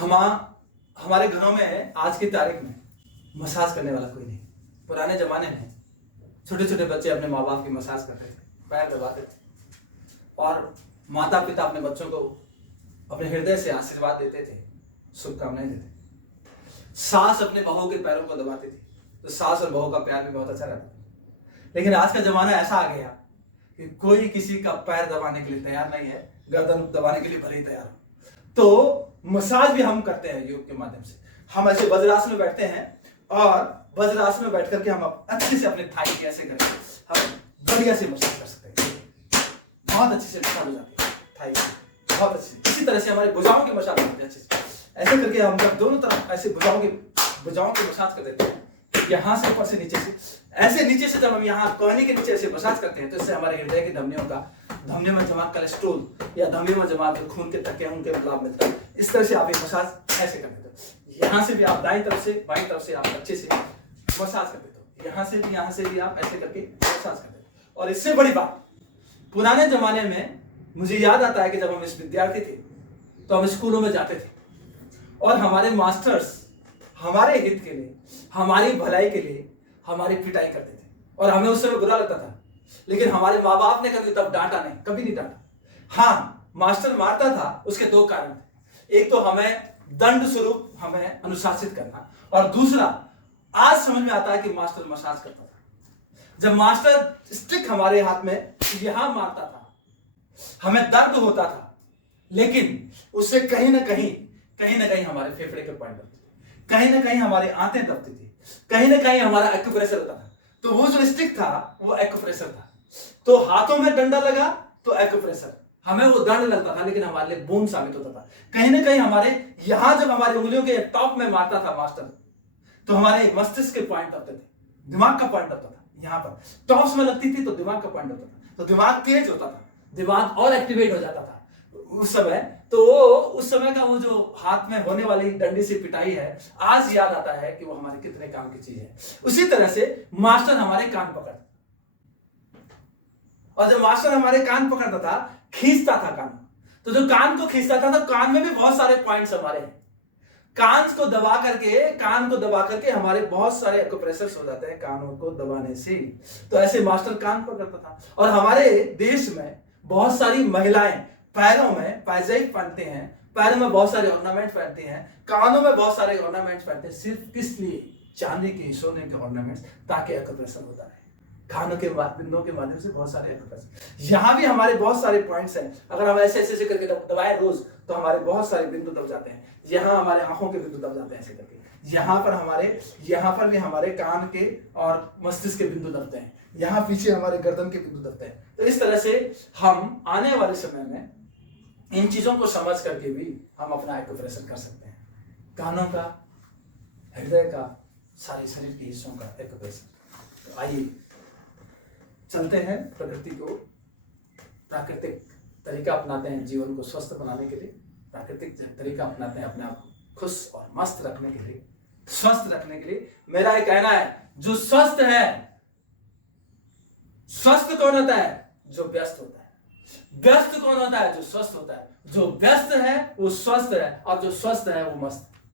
हम हमारे घरों में आज की तारीख में मसाज करने वाला कोई नहीं। पुराने जमाने में छोटे छोटे बच्चे अपने माँ बाप की मसाज करते थे, पैर दबाते थे, और माता पिता अपने बच्चों को अपने हृदय से आशीर्वाद देते थे, शुभकामनाएं देते थे। सास अपने बहू के पैरों को दबाती थी, तो सास और बहू का प्यार भी बहुत अच्छा रहता था। लेकिन आज का जमाना ऐसा आ गया कि कोई किसी का पैर दबाने के लिए तैयार नहीं है, गर्दन दबाने के लिए भले ही तैयार हो। तो मसाज भी हम करते हैं योग के माध्यम से। हम ऐसे वज्रासन में बैठते हैं और वज्रासन में बैठ करके हम अच्छे से अपने थाई की ऐसे करके हम बढ़िया से मसाज कर सकते हैं। बहुत अच्छे से मसाज हो जाती है थाई की, बहुत अच्छे। इसी तरह से हमारे भुजाओं की मसाज होती है अच्छे से। ऐसे करके हम जब दोनों तरफ ऐसे भुजाओं की मसाज कर देते हैं, यहाँ से ऊपर से नीचे से, ऐसे नीचे से जब हम यहाँ कोहनी के नीचे ऐसे मसाज करते हैं, तो इससे हमारे हृदय की धमनियों में जमा कोलेस्ट्रॉल या धमनियों में जमा जो खून के तक्के हैं उनके लाभ मिलता है। इस तरह से आप ये मसाज ऐसे कर देते हो। यहाँ से भी आप दाईं तरफ से बाईं तरफ से आप अच्छे से मसाज कर देते हो। यहाँ से भी आप ऐसे करके मसाज कर देते हो। और इससे बड़ी बात, पुराने जमाने में मुझे याद आता है कि जब हम इस विद्यार्थी थे तो हम स्कूलों में जाते थे और हमारे मास्टर्स हमारे हित के लिए, हमारी भलाई के लिए हमारी पिटाई करते थे और हमें उस समय बुरा लगता था। लेकिन हमारे माँ बाप ने कभी तब डांटा नहीं, कभी नहीं डांटा। हाँ, मास्टर मारता था, उसके दो कारण थे। एक तो हमें दंड स्वरूप हमें अनुशासित करना, और दूसरा आज समझ में आता है कि मास्टर मसाज करता था। जब मास्टर स्टिक हमारे हाथ में यहां मारता था, हमें दर्द होता था, लेकिन उससे कहीं ना कहीं हमारे फेफड़े के पॉइंट दबते थे, कहीं ना कहीं हमारी आंतें दबती थी, कहीं ना कहीं हमारा एक्यूप्रेशर होता था। तो वो जो स्टिक था वो एक्यूप्रेशर था। तो हाथों में डंडा लगा तो एक्यूप्रेशर, हमें वो दंड लगता था लेकिन हमारे लिए बूंद साबित होता था। कहीं ना कहीं हमारे यहां जब हमारी उंगलियों के टॉप में मारता था मास्टर, तो हमारे मस्तिष्क के पॉइंट दबते थे, दिमाग का पॉइंट दबता था। यहाँ पर टॉप्स में लगती थी तो दिमाग का पॉइंट दबता था, तो दिमाग तेज होता था, दिमाग और एक्टिवेट हो जाता था उस समय। तो उस समय का वो जो हाथ में होने वाली डंडी से पिटाई है, आज याद आता है कि वो हमारे कितने काम की चीज है। उसी तरह से मास्टर हमारे कान पकड़ता, और जब मास्टर हमारे कान पकड़ता था, खींचता था कान, तो जो कान को खींचता था तो कान में भी बहुत सारे पॉइंट्स हमारे हैं। कान को दबा करके हमारे बहुत सारे एक्यूप्रेशर्स हो जाते हैं कानों को दबाने से। तो ऐसे मास्टर कान पकड़ता था। और हमारे देश में बहुत सारी महिलाएं पैरों में पायजामा पहनते हैं, पैरों में बहुत सारे ऑर्नामेंट पहनते हैं, कानों में बहुत सारे ऑर्नामेंट्स पहनते हैं। सिर्फ किस लिए? चांदी के, सोने के ऑर्नामेंट्स, ताकि एक्यूप्रेशर होता है। खानों के बिंदुओं के माध्यम से बहुत सारे एक्यूप्रेशर। यहाँ भी हमारे बहुत सारे पॉइंट्स हैं। अगर हम ऐसे करके दबाएं रोज, तो हमारे बहुत सारे बिंदु दब जाते हैं। यहाँ हमारे आंखों के बिंदु दब जाते हैं ऐसे करके। यहाँ पर भी हमारे कान के और मस्तिष्क के बिंदु दबते हैं। यहाँ पीछे हमारे गर्दन के बिंदु दबते हैं। तो इस तरह से हम आने वाले समय में इन चीजों को समझ करके भी हम अपना एक्यूप्रेशर कर सकते हैं। कानों का, हृदय का, सारे शरीर के हिस्सों का एक्यूप्रेशर। तो आइए चलते हैं, प्राकृतिक तरीका अपनाते हैं जीवन को स्वस्थ बनाने के लिए। प्राकृतिक तरीका अपनाते हैं अपने आप को खुश और मस्त रखने के लिए, स्वस्थ रखने के लिए। मेरा ये कहना है, जो स्वस्थ है, स्वस्थ कौन होता है? जो व्यस्त होता है। व्यस्त कौन होता है? जो स्वस्थ होता है। जो व्यस्त है वो स्वस्थ है, और जो स्वस्थ है वो मस्त।